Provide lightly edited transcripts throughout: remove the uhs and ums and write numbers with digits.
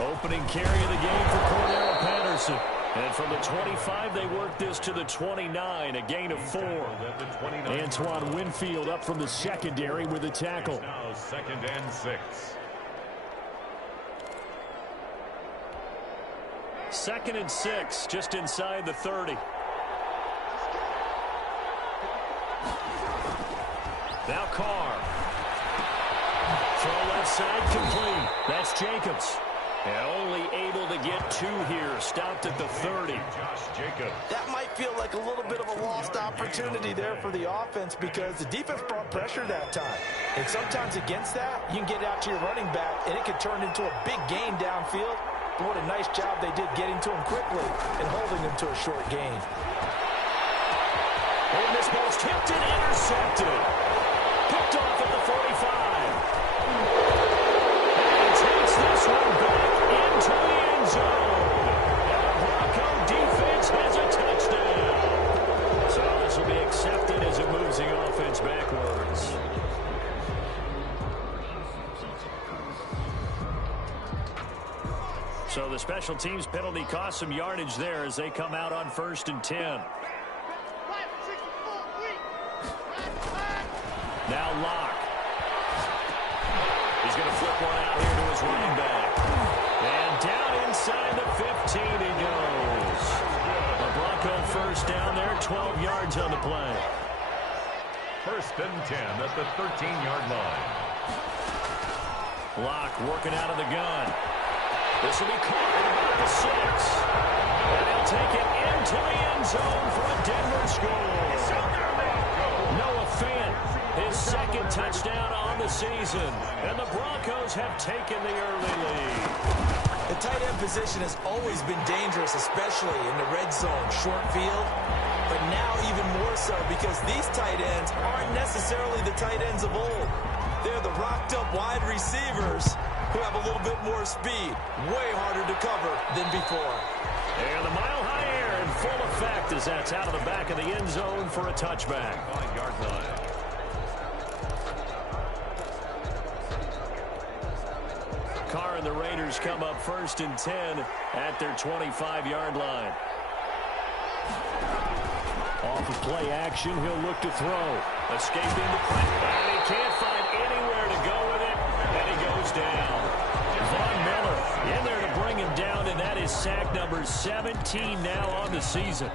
Opening carry of the game for Cordero Patterson. And from the 25, they work this to the 29, a gain of 4. Antoine Winfield up from the secondary with a tackle. Now 2nd and 6. 2nd and 6, just inside the 30. Now Carr. Throw left side complete. That's Jacobs. And only able to get 2 here. Stopped at the 30. Josh Jacobs. That might feel like a little bit of a lost opportunity there for the offense because the defense brought pressure that time. And sometimes against that, you can get out to your running back, and it could turn into a big gain downfield. But what a nice job they did getting to him quickly and holding him to a short gain. And this ball's tipped and intercepted. Picked off at the 45. And takes this one back into the end zone. And the Bronco defense has a touchdown. So this will be accepted as it moves the offense backwards. So the special teams penalty cost some yardage there as they come out on 1st and 10. Now Locke. He's going to flip one out here to his running back. And down inside the 15 he goes. The Bronco first down there, 12 yards on the play. 1st and 10 at the 13-yard line. Locke working out of the gun. This will be caught at about the 6. And he'll take it into the end zone for a Denver score. Noah Fant, his 2nd touchdown on the season. And the Broncos have taken the early lead. The tight end position has always been dangerous, especially in the red zone, short field. But now even more so because these tight ends aren't necessarily the tight ends of old. They're the rocked-up wide receivers who have a little bit more speed. Way harder to cover than before. And the mile-high air in full effect as that's out of the back of the end zone for a touchback. 5-yard line. Carr and the Raiders come up 1st and 10 at their 25-yard line. Off of play action, he'll look to throw. Escaping the pressure. And he can't find anywhere to go with it. And he goes down. Von Miller in there to bring him down, and that is sack number 17 now on the season.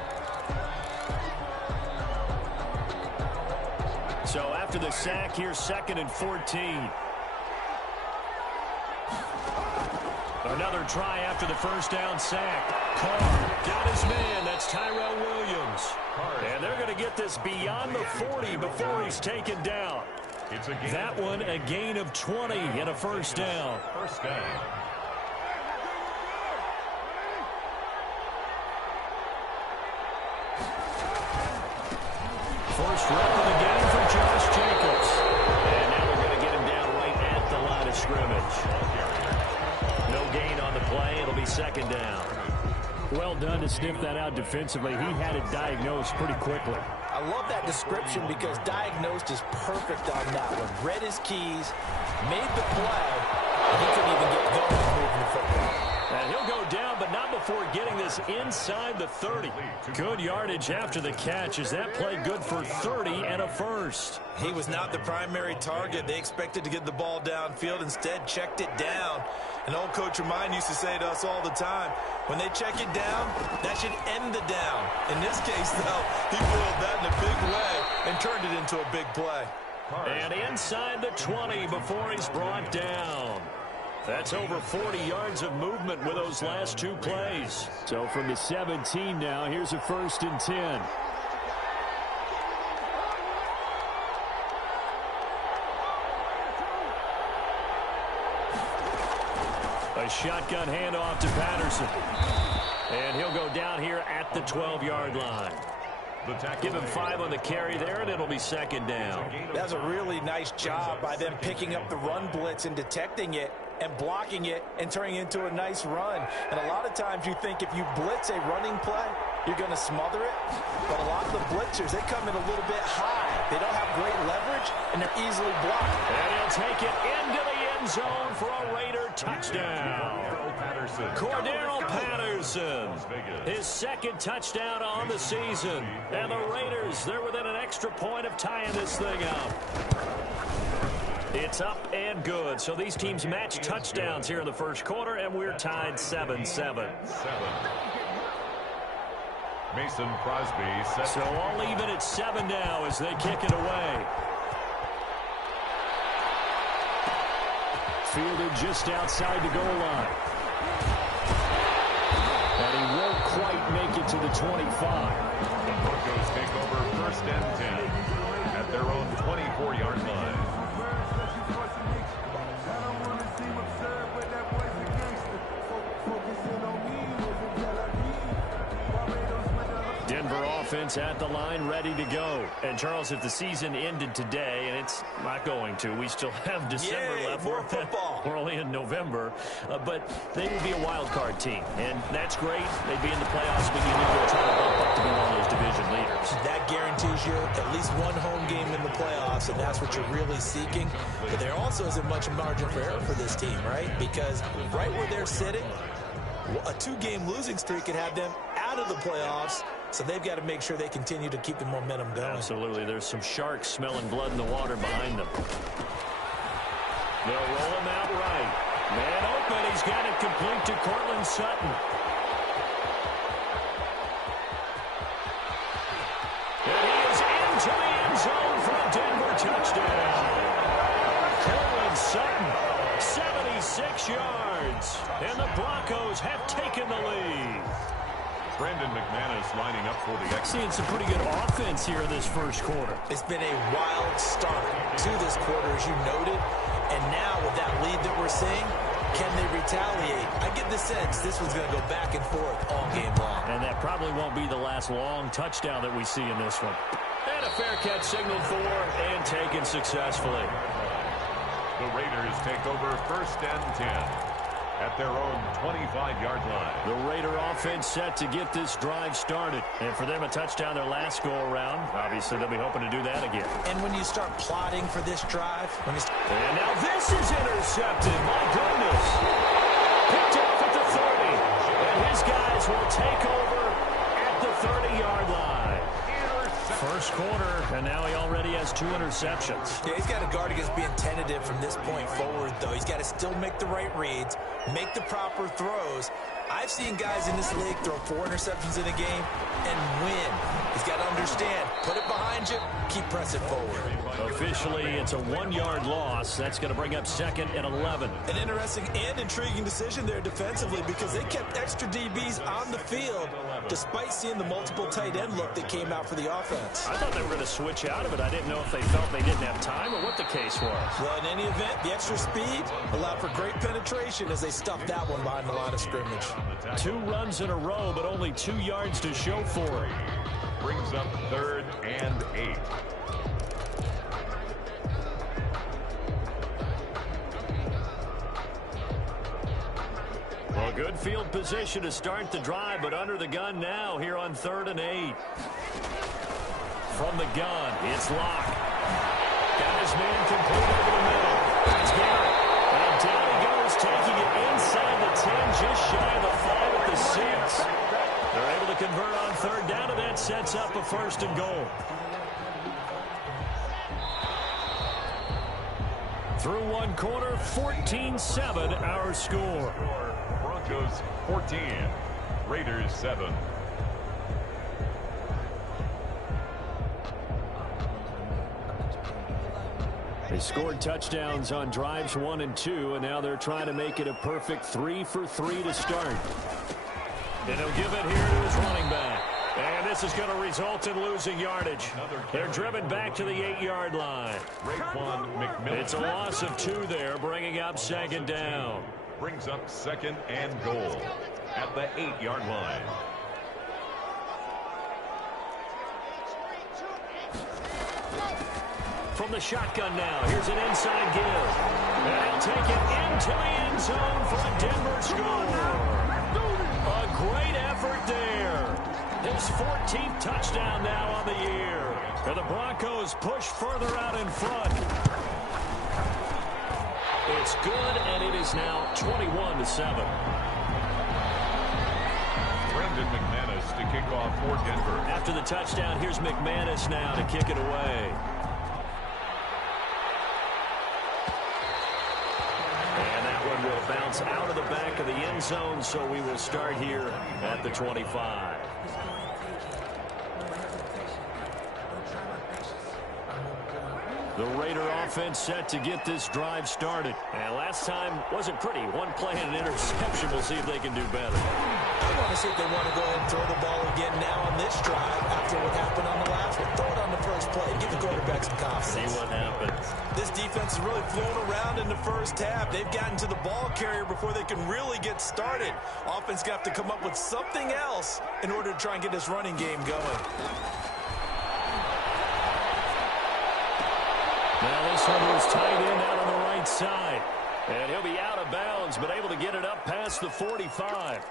So after the sack, here's 2nd and 14. Another try after the first down sack. Carr got his man. That's Tyrell Williams. And they're going to get this beyond the 40 before he's taken down. That one a gain of 20 and a first down. First down. First rep of the game for Josh Jacobs. And now they're going to get him down right at the line of scrimmage. No gain on the play. It'll be 2nd down. Well done to sniff that out defensively. He had it diagnosed pretty quickly. I love that description because diagnosed is perfect on that one. Read his keys, made the play, and he couldn't even get going moving the football. And he'll go down, but not before getting this inside the 30. Good yardage after the catch. Is that play good for 30 and a first? He was not the primary target. They expected to get the ball downfield. Instead, checked it down. An old coach of mine used to say to us all the time, when they check it down, that should end the down. In this case, though, he boiled that in a big way and turned it into a big play. And inside the 20 before he's brought down. That's over 40 yards of movement with those last 2 plays. So from the 17 now, here's a 1st and 10. A shotgun handoff to Patterson. And he'll go down here at the 12-yard line. Give him 5 on the carry there, and it'll be 2nd down. That's a really nice job by them picking up the run blitz and detecting it and blocking it and turning it into a nice run. And a lot of times you think if you blitz a running play, you're going to smother it. But a lot of the blitzers, they come in a little bit high. They don't have great leverage, and they're easily blocked. And he'll take it into the end zone for a Raider touchdown. Cordero Patterson, his second touchdown on the season. And the Raiders, they're within an extra point of tying this thing up. It's up and good. So these teams match touchdowns here in the first quarter, and we're tied 7-7. Mason Crosby. So all even at 7 now as they kick it away. Fielded just outside the goal line. And he won't quite make it to the 25. The Broncos take over first and 10 at their own 24-yard line. Denver offense at the line, ready to go. And, Charles, if the season ended today, and it's not going to, we still have December left. More football. We're only in November. But they would be a wild card team, and that's great. They'd be in the playoffs, but you need to try to bump up to be one of those division leaders. That guarantees you at least one home game in the playoffs, and that's what you're really seeking. But there also isn't much margin for error for this team, right? Because right where they're sitting, a 2-game losing streak could have them out of the playoffs. So they've got to make sure they continue to keep the momentum going. Absolutely. There's some sharks smelling blood in the water behind them. They'll roll him out right. Man open. He's got it complete to Cortland Sutton. And he is into the end zone for a Denver touchdown. Cortland Sutton, 76 yards. And the Broncos have taken the lead. Brandon McManus lining up for the extra. Seeing some pretty good offense here this first quarter. It's been a wild start to this quarter, as you noted. And now with that lead that we're seeing, can they retaliate? I get the sense this one's going to go back and forth all game long. And that probably won't be the last long touchdown that we see in this one. And a fair catch signaled for and taken successfully. The Raiders take over first and 10 at their own 25-yard line. The Raider offense set to get this drive started. And for them, a touchdown their last go-around. Obviously, they'll be hoping to do that again. And when you start plotting for this drive... And now this is intercepted. My goodness. Picked off at the 30. And his guys will take over at the 30-yard line. First quarter, and now he already has 2 interceptions. Yeah, he's got to guard against being tentative from this point forward, though. He's got to still make the right reads, make the proper throws. I've seen guys in this league throw 4 interceptions in a game and win. He's got to understand, put it behind you, keep pressing forward. Officially, it's a 1-yard loss. That's going to bring up 2nd and 11. An interesting and intriguing decision there defensively because they kept extra DBs on the field despite seeing the multiple tight end look that came out for the offense. I thought they were going to switch out of it. I didn't know if they felt they didn't have time or what the case was. Well, in any event, the extra speed allowed for great penetration as they stuffed that one behind the line of scrimmage. 2 runs in a row, but only 2 yards to show for it. Brings up 3rd and 8. Well, good field position to start the drive, but under the gun now here on 3rd and 8. From the gun, it's Locke. Got his man complete over the middle. It's Garrett. And down he goes, taking it inside the 10, just shy of the 5 at the 6. They're able to convert on 3rd down, and that sets up a 1st and goal. Through 1 quarter, 14-7 our score. Broncos 14, Raiders 7. They scored touchdowns on drives 1 and 2, and now they're trying to make it a perfect 3 for 3 to start. And he'll give it here to his running back. And this is going to result in losing yardage. They're driven back to the 8-yard line. It's a loss of 2 there, bringing up 2nd down. Brings up 2nd and goal at the 8-yard line. From the shotgun now, here's an inside give. And he'll take it into the end zone for a Denver score. A great effort there. His 14th touchdown now on the year. And the Broncos push further out in front. It's is good, and it is now 21-7. Brendan McManus to kick off for Denver. After the touchdown, here's McManus now to kick it away. And that one will bounce out of the back of the end zone, so we will start here at the 25. The Raider offense set to get this drive started. And last time wasn't pretty. One play and an interception. We'll see if they can do better. I want to see if they want to go ahead and throw the ball again now on this drive after what happened on the last one. Throw it on the first play. Give the quarterback some confidence. See what happens. This defense has really flown around in the first half. They've gotten to the ball carrier before they can really get started. Offense got to come up with something else in order to try and get this running game going. Now this one was tight end out on the right side. And he'll be out of bounds, but able to get it up past the 45.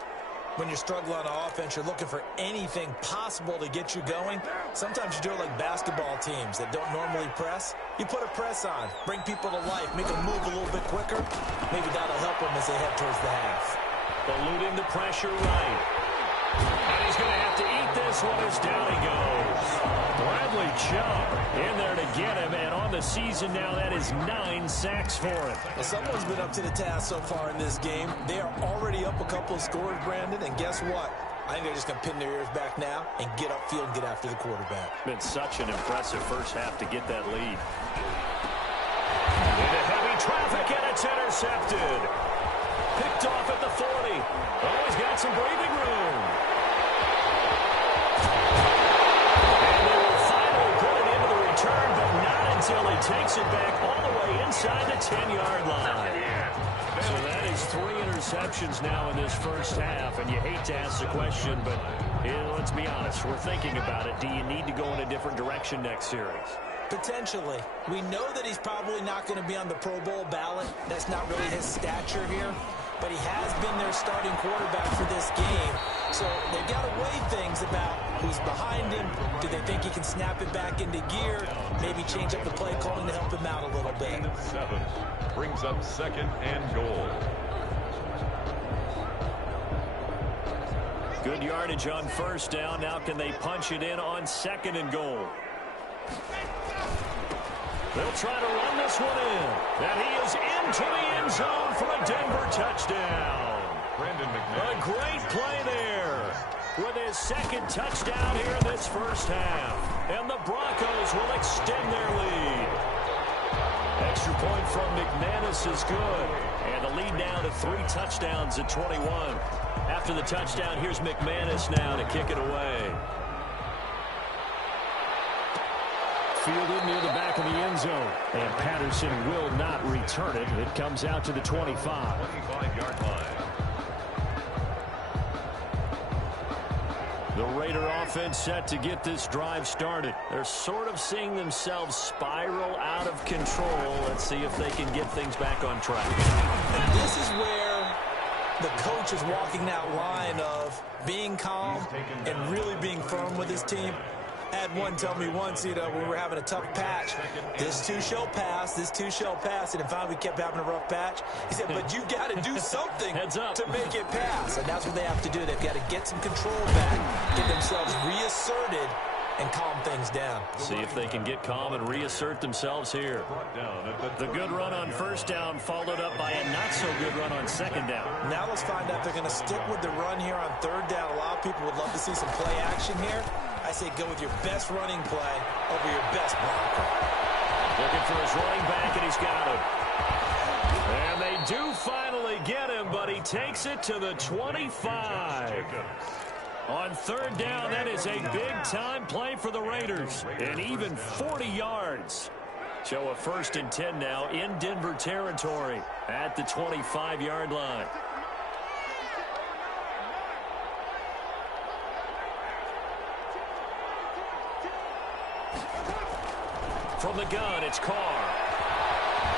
When you're struggling on offense, you're looking for anything possible to get you going. Sometimes you do it like basketball teams that don't normally press. You put a press on, bring people to life, make them move a little bit quicker. Maybe that'll help them as they head towards the half. Eluding the pressure right. And he's going to have to eat this one as down he goes. Bradley Chubb in there to get him, and on the season now, that is 9 sacks for him. Well, someone's been up to the task so far in this game. They are already up a couple of scores, Brandon, and guess what? I think they're just going to pin their ears back now and get upfield and get after the quarterback. Been such an impressive first half to get that lead. Into heavy traffic, and it's intercepted. Picked off at the 40. Oh, he's got some breathing room. Until he takes it back all the way inside the 10-yard line. So that is 3 interceptions now in this first half, and you hate to ask the question, but let's be honest, we're thinking about it. Do you need to go in a different direction next series? Potentially. We know that he's probably not going to be on the Pro Bowl ballot. That's not really his stature here. But he has been their starting quarterback for this game. So they've got to weigh things about who's behind him. Do they think he can snap it back into gear? Maybe change up the play calling to help him out a little bit. 7 brings up 2nd and goal. Good yardage on first down. Now can they punch it in on 2nd and goal? They'll try to run this one in. And he is into the end zone for a Denver touchdown. Brendan McManus. A great play there with his 2nd touchdown here in this first half. And the Broncos will extend their lead. Extra point from McManus is good. And the lead now to 3 touchdowns at 21. After the touchdown, here's McManus now to kick it away. Fielded near the back of the end zone. And Patterson will not return it. It comes out to the 25. 25-yard line. The Raider offense set to get this drive started. They're sort of seeing themselves spiral out of control. Let's see if they can get things back on track. This is where the coach is walking that line of being calm and really being firm with his team. I had one tell me once, when we were having a tough patch, this too shall pass, this too shall pass, and if finally we kept having a rough patch, he said, but you got to do something to make it pass, and that's what they have to do. They've got to get some control back, get themselves reasserted, and calm things down. See if they can get calm and reassert themselves here. The good run on first down followed up by a not-so-good run on 2nd down. Now let's find out if they're going to stick with the run here on 3rd down. A lot of people would love to see some play action here. I say go with your best running play over your best blocker. Looking for his running back, and he's got him. And they do finally get him, but he takes it to the 25. On 3rd down, that is a big-time play for the Raiders. And even 40 yards. So a 1st and 10 now in Denver territory at the 25-yard line. From the gun, it's Carr.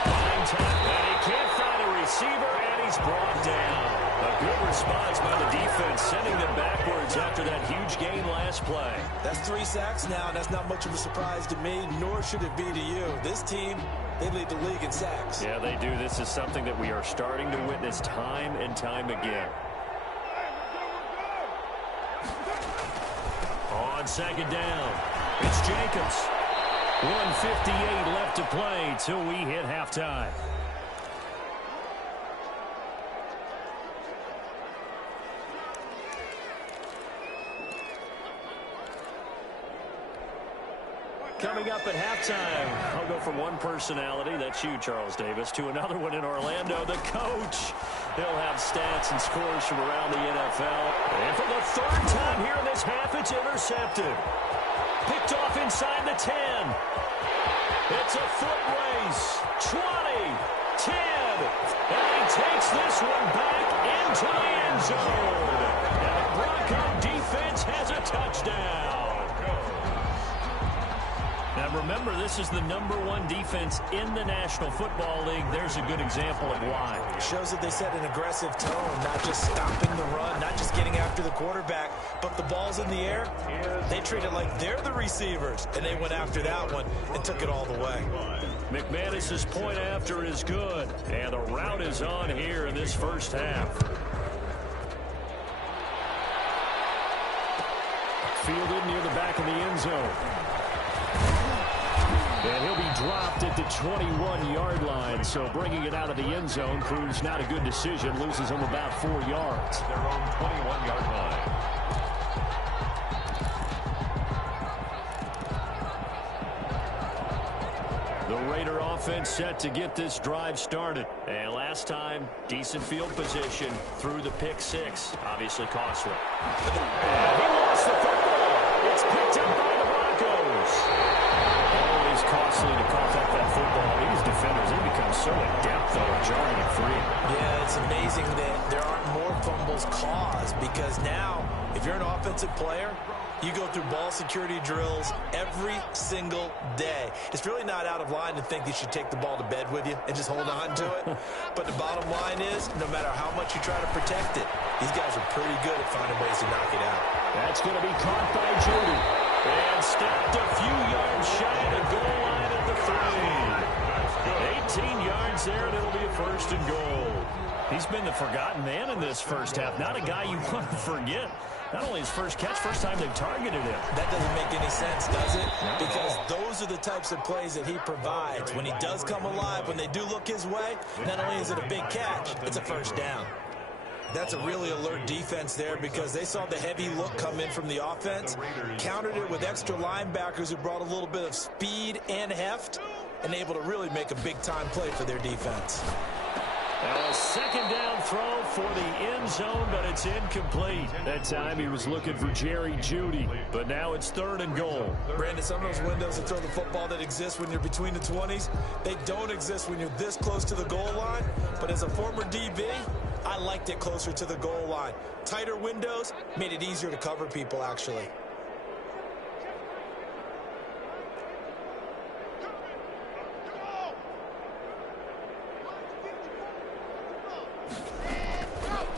Fine time, and he can't find a receiver, and he's brought down. A good response by the defense, sending them backwards after that huge gain last play. That's 3 sacks now, and that's not much of a surprise to me, nor should it be to you. This team they lead the league in sacks. Yeah, they do. This is something that we are starting to witness time and time again. On second down, it's Jacobs. 1:58 left to play till we hit halftime. Coming up at halftime, I'll go from one personality, that's you, Charles Davis, to another one in Orlando, the coach. He'll have stats and scores from around the NFL. And for the third time here in this half, it's intercepted. Picked off inside the 10. It's a foot race. 20, 10. And he takes this one back into the end zone. And the Bronco defense has a touchdown. Now, remember, this is the #1 defense in the National Football League. There's a good example of why. It shows that they set an aggressive tone, not just stopping the run, not just getting after the quarterback, but the ball's in the air. They treat it like they're the receivers, and they went after that one and took it all the way. McManus's point after is good, and the route is on here in this first half. Fielded near the back of the end zone. And he'll be dropped at the 21-yard line, so bringing it out of the end zone proves not a good decision, loses him about 4 yards. Their own 21-yard line. The Raider offense set to get this drive started. And last time, decent field position through the pick six. Obviously costly. And he lost the football. It's picked up by the Broncos. Always costly to cough up that football. These defenders, they become so adept, though, at jarring it free. Yeah, it's amazing that there aren't more fumbles caused, because now, if you're an offensive player, you go through ball security drills every single day. It's really not out of line to think you should take the ball to bed with you and just hold on to it. But the bottom line is, no matter how much you try to protect it, these guys are pretty good at finding ways to knock it out. That's going to be caught by Judy. And stepped a few yards shy of the goal line at the 3. 18 yards there, and it'll be a first and goal. He's been the forgotten man in this first half. Not a guy you want to forget. Not only his first catch, first time they've targeted him. That doesn't make any sense, does it? Because those are the types of plays that he provides. When he does come alive, when they do look his way, not only is it a big catch, it's a first down. That's a really alert defense there, because they saw the heavy look come in from the offense, countered it with extra linebackers who brought a little bit of speed and heft, and able to really make a big-time play for their defense. Now a second down throw for the end zone, but it's incomplete. That time he was looking for Jerry Jeudy, but now it's 3rd and goal. Brandon, some of those windows to throw the football that exist when you're between the 20s, they don't exist when you're this close to the goal line. But as a former DB, I liked it closer to the goal line. Tighter windows made it easier to cover people, actually.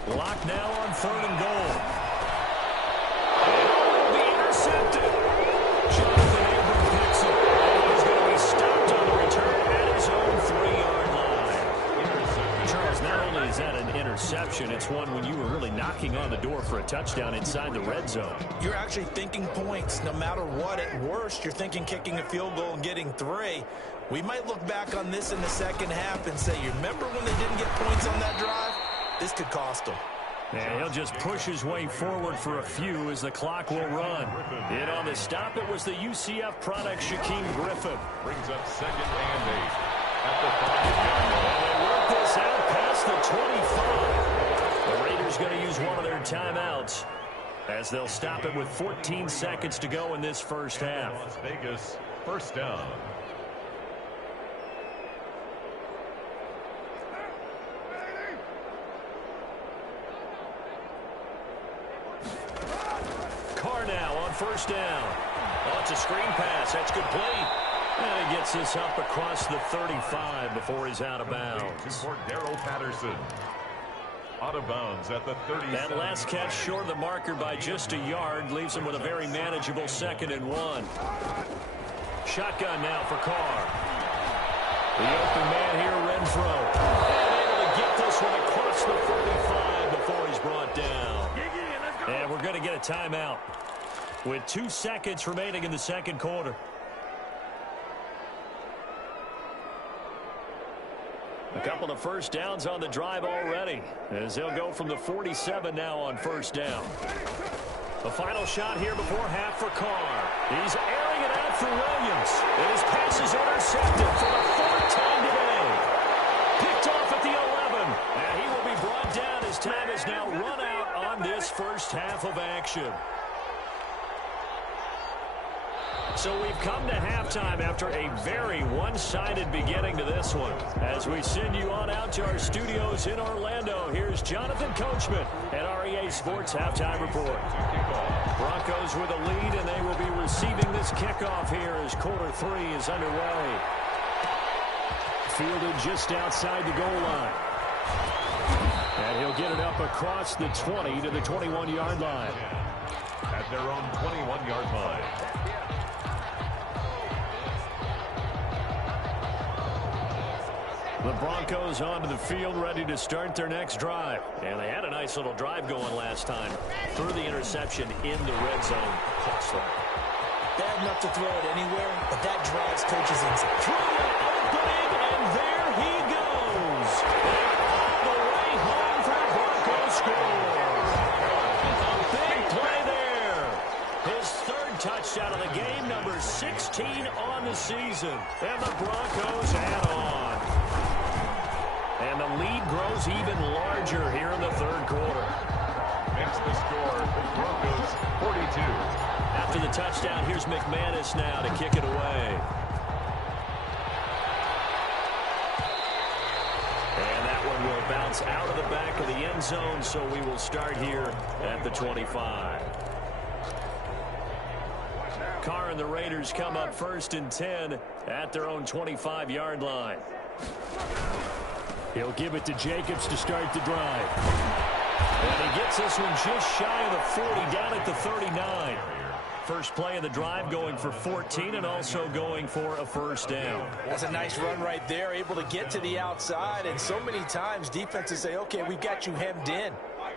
Lock now on 3rd and goal. And it will be intercepted. Jonathan Abram picks it. He's going to be stopped on the return at his own 3-yard line. Charles, not only is that an interception, it's one when you were really knocking on the door for a touchdown inside the red zone. You're actually thinking points. No matter what, at worst, you're thinking kicking a field goal and getting 3. We might look back on this in the second half and say, you remember when they didn't get points on that drive? This could cost him. And he'll just push his way forward for a few as the clock will run. In on the stop, it was the UCF product, Shaquem Griffin. Brings up 2nd and 8 at the 5. And they work this out past the 25. The Raiders going to use one of their timeouts as they'll stop it with 14 seconds to go in this first half. Las Vegas, first down. Carr now on first down. Oh, it's a screen pass. That's complete. And he gets this up across the 35 before he's out of bounds. For Darrell Patterson. Out of bounds at the 30. That last catch short of the marker by just a yard leaves him with a very manageable 2nd and 1. Shotgun now for Carr. The open man here, Renfro. And able to get this one across the 45 before he's brought down. And we're going to get a timeout with 2 seconds remaining in the second quarter. A couple of first downs on the drive already, as they'll go from the 47 now on first down. The final shot here before half for Carr. He's airing it out for Williams. And his pass is intercepted for the 4th time today. Picked off at the 11. And he will be brought down as time has now run out on this first half of action. So we've come to halftime after a very one-sided beginning to this one. As we send you on out to our studios in Orlando, here's Jonathan Coachman at REA Sports Halftime Report. Broncos with a lead, and they will be receiving this kickoff here as quarter 3 is underway. Fielded just outside the goal line. And he'll get it up across the 20 to the 21-yard line. At their own 21-yard line. The Broncos onto the field, ready to start their next drive. And they had a nice little drive going last time. Threw the interception in the red zone. Costly. Bad enough to throw it anywhere, but that drives coaches inside. Through an opening, and there he goes. And all the way home for the Broncos score. A big play there. His 3rd touchdown of the game, number 16 on the season. And the Broncos add on. And the lead grows even larger here in the 3rd quarter. Makes the score, Broncos 42. After the touchdown, here's McManus now to kick it away. And that one will bounce out of the back of the end zone, so we will start here at the 25. Carr and the Raiders come up 1st and 10 at their own 25-yard line. He'll give it to Jacobs to start the drive. And he gets this one just shy of the 40, down at the 39. First play of the drive, going for 14 and also going for a first down. That's a nice run right there, able to get to the outside. And so many times defenses say, okay, we've got you hemmed in.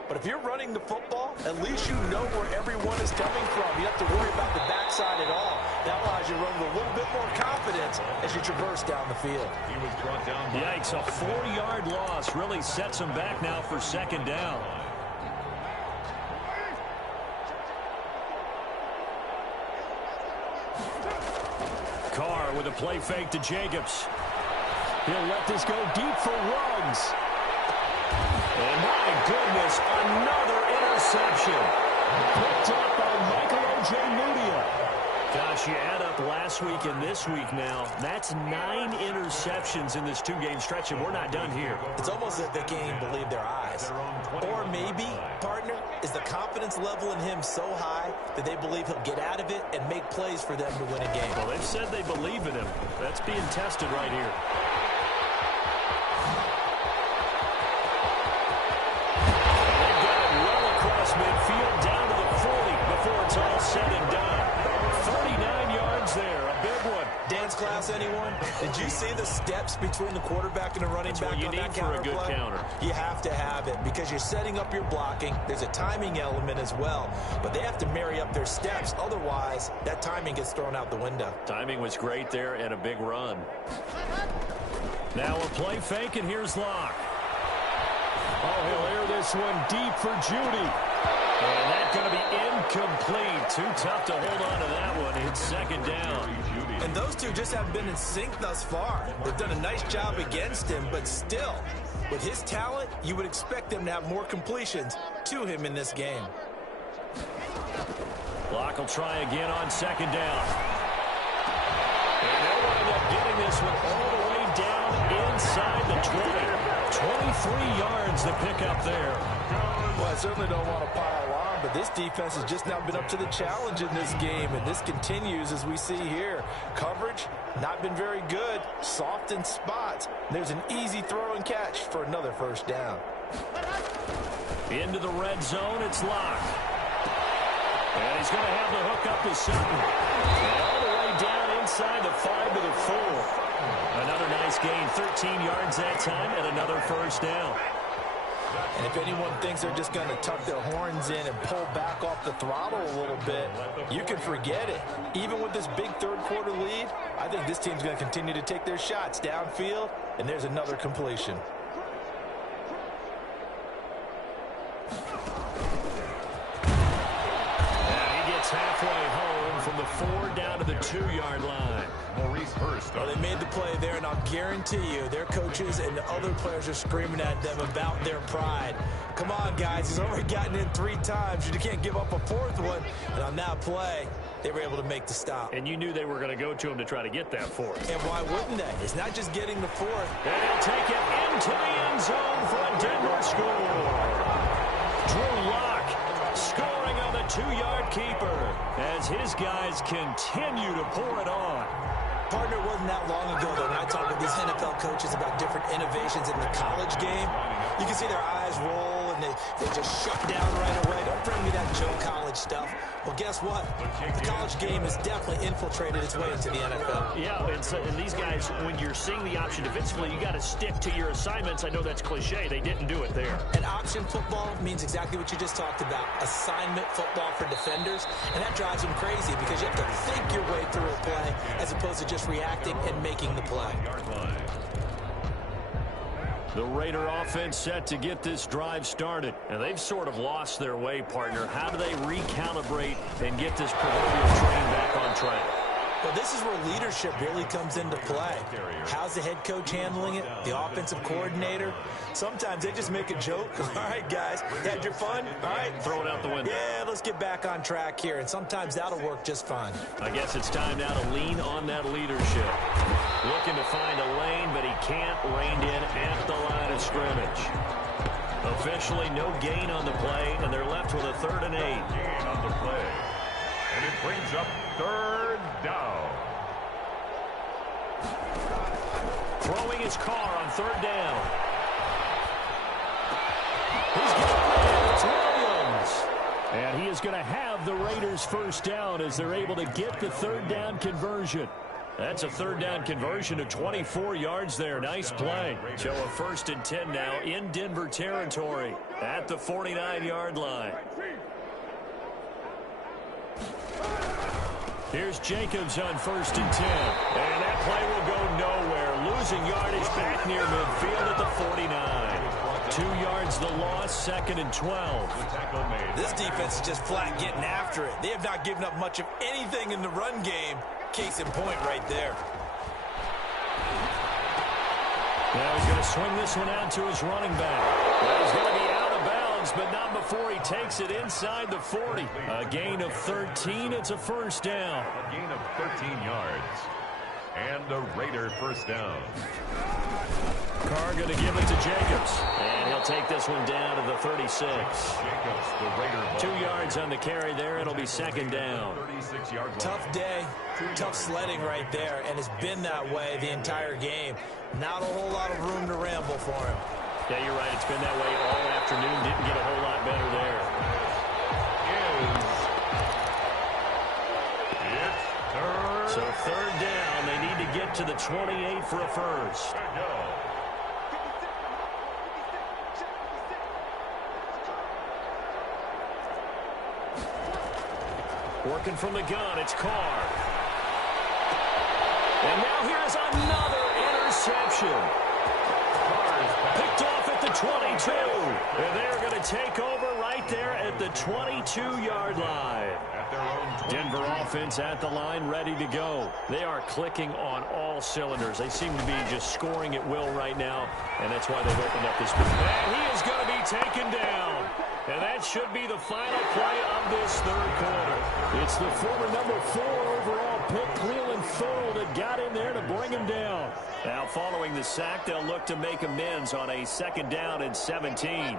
But if you're running the football, at least you know where everyone is coming from. You don't have to worry about the backside at all. That allows you to run with a little bit more confidence as you traverse down the field. He was brought down. Yikes, a 4-yard loss really sets him back now for 2nd down. Carr with a play fake to Jacobs. He'll let this go deep for Ruggs. And my goodness, another interception. Picked up by Michael Ojemudia. Gosh, you add up last week and this week now. That's 9 interceptions in this 2-game stretch, and we're not done here. It's almost as if they can't even believe their eyes. Or maybe, partner, is the confidence level in him so high that they believe he'll get out of it and make plays for them to win a game. Well, they've said they believe in him. That's being tested right here. Midfield down to the 40 before it's all said and done. 39 yards there, a big one. Dance class, anyone? Did you see the steps between the quarterback and the running back on that counter play? That's what you need for a good counter. You have to have it because you're setting up your blocking. There's a timing element as well, but they have to marry up their steps. Otherwise, that timing gets thrown out the window. Timing was great there and a big run. Now a play fake, and here's Locke. Oh, he'll air this one deep for Judy. And that's going to be incomplete. Too tough to hold on to that one. It's 2nd down. And those two just haven't been in sync thus far. They've done a nice job against him, but still, with his talent, you would expect them to have more completions to him in this game. Locke will try again on 2nd down. And they'll wind up getting this one all the way down inside the 20. 23 yards to pick up there. Well, I certainly don't want to pile on, but this defense has just not been up to the challenge in this game, and this continues as we see here. Coverage, not been very good. Soft in spots. There's an easy throw and catch for another first down. Into the red zone, it's Locke. And he's going to have the hook up to Sutton. And all the way down inside the 5 to the 4. Another nice gain, 13 yards that time, and another first down. And if anyone thinks they're just going to tuck their horns in and pull back off the throttle a little bit, you can forget it. Even with this big third-quarter lead, I think this team's going to continue to take their shots downfield, and there's another completion. Halfway home from the 4 down to the 2-yard line. Maurice Hurst. Well, they made the play there, and I'll guarantee you their coaches and the other players are screaming at them about their pride. Come on, guys. He's already gotten in 3 times. You can't give up a 4th one. And on that play, they were able to make the stop. And you knew they were going to go to him to try to get that 4th. And why wouldn't they? It's not just getting the 4th. And he'll take it into the end zone for a Denver score. Drew Lock scoring on the 2-yard keeper as his guys continue to pour it on. Partner, it wasn't that long ago, though, when I talk with these NFL coaches about different innovations in the college game, you can see their eyes roll and they just shut down right away. Don't bring me that Joe College stuff. Well, guess what? The college game has definitely infiltrated its way into the NFL. Yeah, and these guys, when you're seeing the option defensively, you got to stick to your assignments. I know that's cliche. They didn't do it there. And option football means exactly what you just talked about, assignment football for defenders, and that drives them crazy because you have to think your way through a play as opposed to just reacting and making the play. The Raider offense set to get this drive started, and they've sort of lost their way, partner. How do they recalibrate and get this proverbial train back on track? Well, this is where leadership really comes into play. How's the head coach handling it? The offensive coordinator? Sometimes they just make a joke. All right, guys, had your fun? All right. Throw it out the window. Yeah, let's get back on track here, and sometimes that'll work just fine. I guess it's time now to lean on that leadership. Looking to find a lane, but he can't rein in at the line of scrimmage. Officially no gain on the play, and they're left with a 3rd and 8. Gain on the play. And it brings up 3rd down. Throwing his car on 3rd down. He's got it. It's Williams. And he is going to have the Raiders' first down as they're able to get the 3rd down conversion. That's a 3rd down conversion to 24 yards there. Nice play. So a 1st and 10 now in Denver territory at the 49-yard line. Here's Jacobs on 1st and 10. And that play will go nowhere. Losing yardage back near midfield at the 49. 2 yards the loss, 2nd and 12. This defense is just flat getting after it. They have not given up much of anything in the run game. Case in point right there. Now he's going to swing this one out to his running back. Well, he's going to be out of bounds, but not before he takes it inside the 40. A gain of 13. It's a first down. A gain of 13 yards. And a Raider first down. Carr going to give it to Jacobs. And he'll take this one down to the 36. Jacobs, the Raider ball. 2 yards on the carry there. It'll be 2nd down. 36-yard line. Tough day, tough sledding right there, and it's been that way the entire game. Not a whole lot of room to ramble for him. Yeah, you're right. It's been that way all afternoon. Didn't get a whole lot better there. It's 3rd. So 3rd down. They need to get to the 28 for a first. Working from the gun, it's Carr. And now here's another interception. Picked off at the 22. And they're going to take over right there at the 22-yard line. Denver offense at the line, ready to go. They are clicking on all cylinders. They seem to be just scoring at will right now, and that's why they've opened up this. And he is going to be taken down. And that should be the final play of this 3rd quarter. It's the former number 4 overall pick, Cleveland Thorold, that got in there to bring him down. Now following the sack, they'll look to make amends on a 2nd down and 17.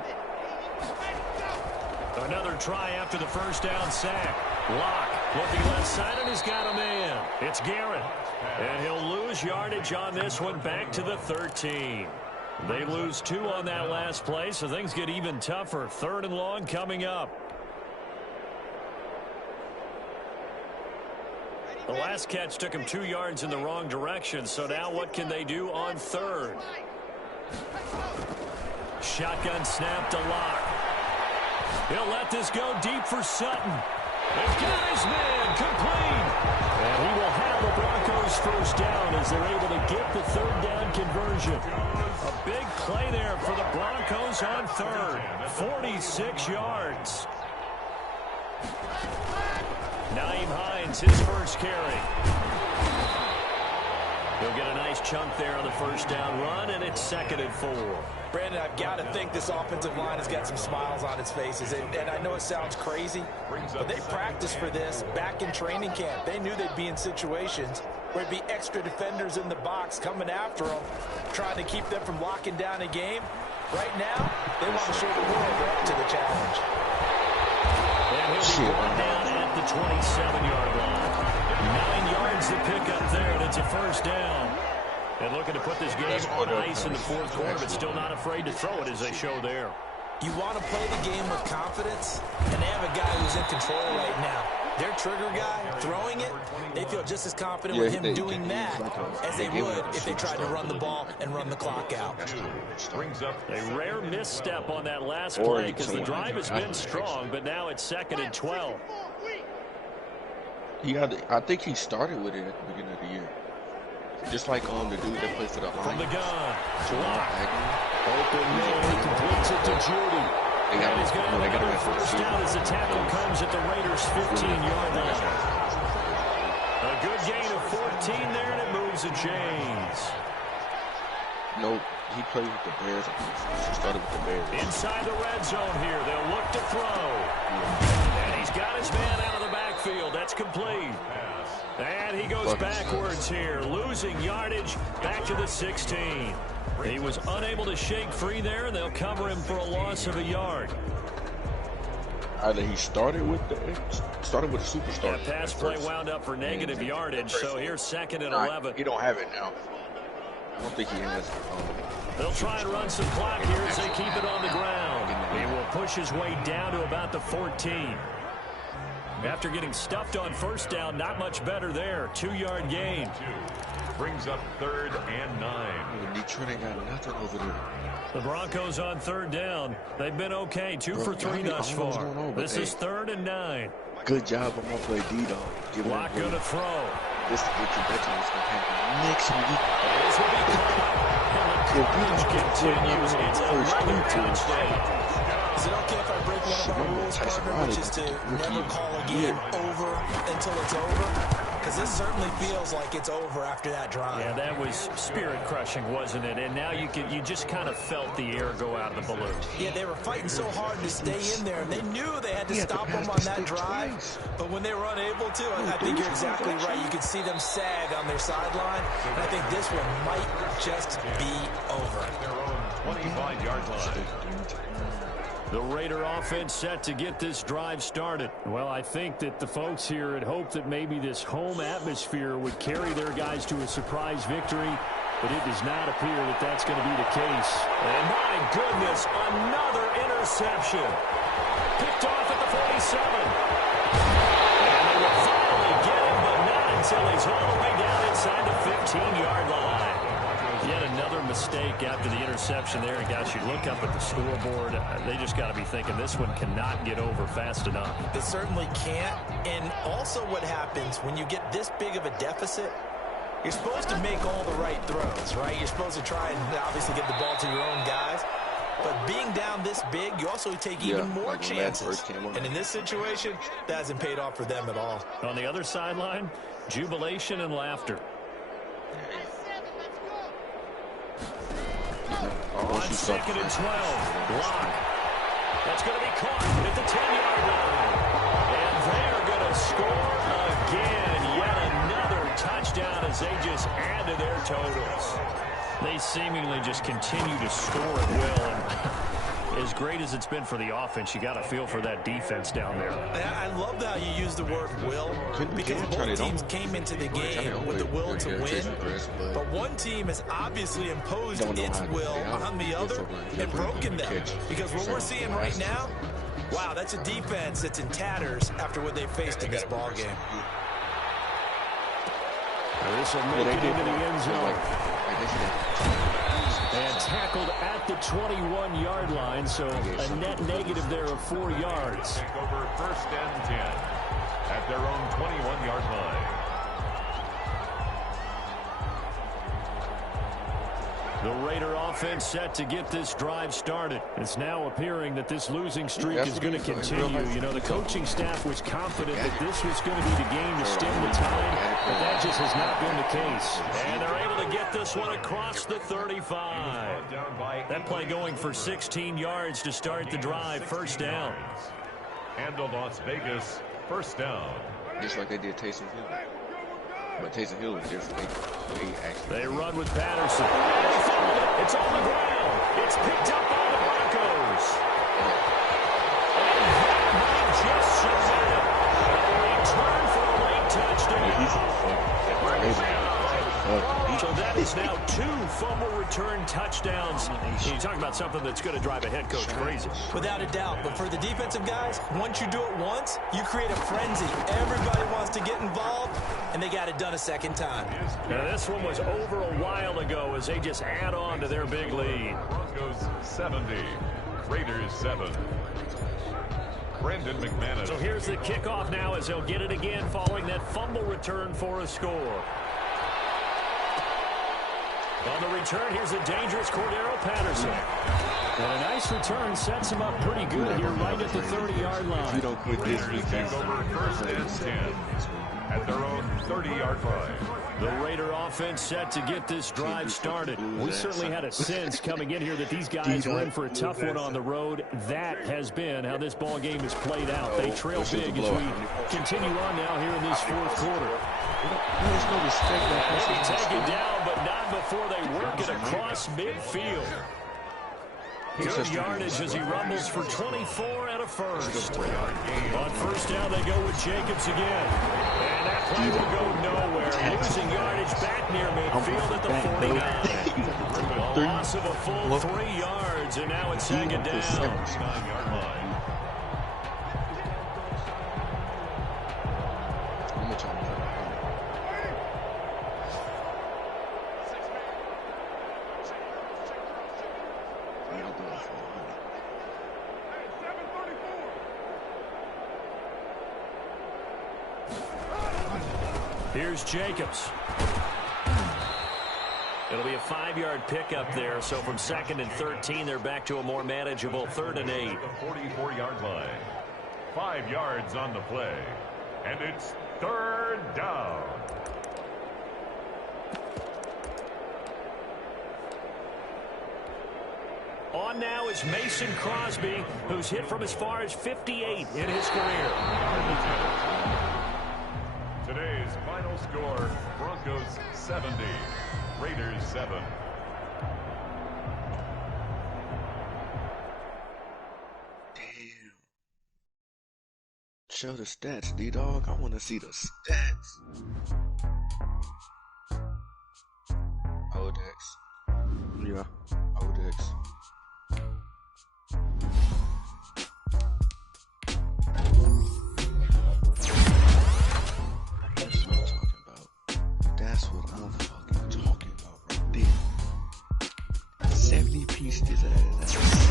Another try after the first down sack. Lock looking left side, and he's got a man. It's Garrett. And he'll lose yardage on this one back to the 13. They lose 2 on that last play, so things get even tougher. 3rd and long coming up. The last catch took him 2 yards in the wrong direction, so now what can they do on third? Shotgun snap to Locke. He'll let this go deep for Sutton. He's got his man complete. And he will have the Broncos first down as they're able to get the third down conversion. A big play there for the Broncos on third. 46 yards. Nyheim Hines, his first carry. He'll get a nice chunk there on the first down run, and it's 2nd and 4. Brandon, I've got to think this offensive line has got some smiles on its faces. And I know it sounds crazy, but they practiced for this back in training camp. They knew they'd be in situations where there'd be extra defenders in the box coming after them, trying to keep them from locking down a game. Right now, they want to show the world they're up to the challenge. And he'll be brought down at the 27-yard line. 9 yards to pick up there, and it's a first down. And looking to put this game on ice in the fourth quarter, but still not afraid to throw it as they show there. You want to play the game with confidence, and they have a guy who's in control right now. Their trigger guy throwing it, they feel just as confident with him doing that as they would if they tried to run the ball and run the clock out. A rare misstep on that last play because the drive has been strong, but now it's 2nd and 12. I think he started with it at the beginning of the year. Just like the dude that played for the From the gun, Open man, completes it to Judy. And he's going to have another first down as the tackle comes at the Raiders' 15-yard line. A good gain of 14 there, and it moves the chains. Nope, he played with the Bears. He started with the Bears. Inside the red zone here, they'll look to throw. And he's got his man out of the backfield. That's complete. And he goes backwards here, losing yardage back to the 16. He was unable to shake free there, and they'll cover him for a loss of a yard. Either he started with a superstar. That pass play wound up for negative yardage, so here's 2nd and 11. He don't have it now. I don't think he has. They'll try and run some clock here as they keep it on the ground. He will push his way down to about the 14. After getting stuffed on first down, not much better there. 2-yard gain. Brings up 3rd and 9. Detroit ain't got nothing over there. The Broncos on 3rd down. They've been okay. 2 for 3 thus far. This is 3rd and 9. Good job. I'm going to play D-Dog. Lock going to throw. This is what you bet is going to happen next week. This will be caught. And the continues. It's another touchdown. Is it okay if I break one of our rules, partner, which is to never call a game over until it's over? Because this certainly feels like it's over after that drive. Yeah, that was spirit-crushing, wasn't it? And now you just kind of felt the air go out of the balloon. Yeah, they were fighting so hard to stay in there, and they knew they had to stop them on that drive. But when they were unable to, I think you're exactly right. You could see them sag on their sideline, and I think this one might just be over. Their own 25-yard line. The Raider offense set to get this drive started. Well, I think that the folks here had hoped that maybe this home atmosphere would carry their guys to a surprise victory, but it does not appear that that's going to be the case. And my goodness, another interception. Picked off at the 47. And they will finally get him, but not until he's all the way down inside the 15-yard line. Yet another mistake after the interception there. And guys, you look up at the scoreboard, they just got to be thinking this one cannot get over fast enough. It certainly can't. And also what happens when you get this big of a deficit, you're supposed to make all the right throws, right? You're supposed to try and obviously get the ball to your own guys. But being down this big, you also take even more chances. And in this situation, that hasn't paid off for them at all. On the other sideline, jubilation and laughter. On 2nd and 12, Locke. That's going to be caught at the 10-yard line. And they are going to score again. Yet another touchdown as they just add to their totals. They seemingly just continue to score at will. And as great as it's been for the offense, you got to feel for that defense down there. I love how you use the word will, because both teams came into the game with the will to win. But one team has obviously imposed its will on the other and broken them. Because what we're seeing right now, wow, that's a defense that's in tatters after what they faced in this ballgame. This will make it into the end zone. And tackled at the 21-yard line, so a net negative there of 4 yards. Take over first and 10 at their own 21-yard line. The Raider offense set to get this drive started. It's now appearing that this losing streak is going to continue. You know, the coaching staff was confident that this was going to be the game to stem the tide, but that just has not been the case. And they're able to get this one across the 35. That play going for 16 yards to start the drive. First down. And the Las Vegas first down. Just like they did Taysom Hill. But Taysom Hill was different. They run with Patterson. And he fumbled it. It's on the ground. It's picked up by the Broncos. And that might just submit it. A return for a late touchdown. So that is now 2 fumble return touchdowns. You talk about something that's going to drive a head coach crazy. Without a doubt. But for the defensive guys, once you do it once, you create a frenzy. Everybody wants to get involved, and they got it done a second time. Now, this one was over a while ago as they just add on to their big lead. Broncos 70, Raiders 7. Brendan McManus. So here's the kickoff now as they'll get it again following that fumble return for a score. On the return, here's a dangerous Cordero Patterson. And a nice return sets him up pretty good here right at the 30-yard line. If you don't quit this week, take over first and 10 at their own 30-yard line. The Raider offense set to get this drive started. We certainly had a sense coming in here that these guys were in for a tough one on the road. That has been how this ball game has played out. They trail big as we continue on now here in this fourth quarter. There's no respect. They take it down, but not before they work it across midfield. Good yardage as he rumbles for 24 and a first. On first down, they go with Jacobs again. And that play will go nowhere. Losing yardage back near midfield at the 49. A loss of a full 3 yards, and now it's second down. 9-yard line. Here's Jacobs. It'll be a 5-yard pickup there. So from 2nd and 13, they're back to a more manageable 3rd and 8. The 44-yard line. 5 yards on the play. And it's 3rd down. On now is Mason Crosby, who's hit from as far as 58 in his career. Today's final score, Broncos 70, Raiders 7. Damn. Show the stats, D-Dog. I want to see the stats. Odex. Yeah, Odex. That's what I'm fucking talking about right there. 70 piece this ass.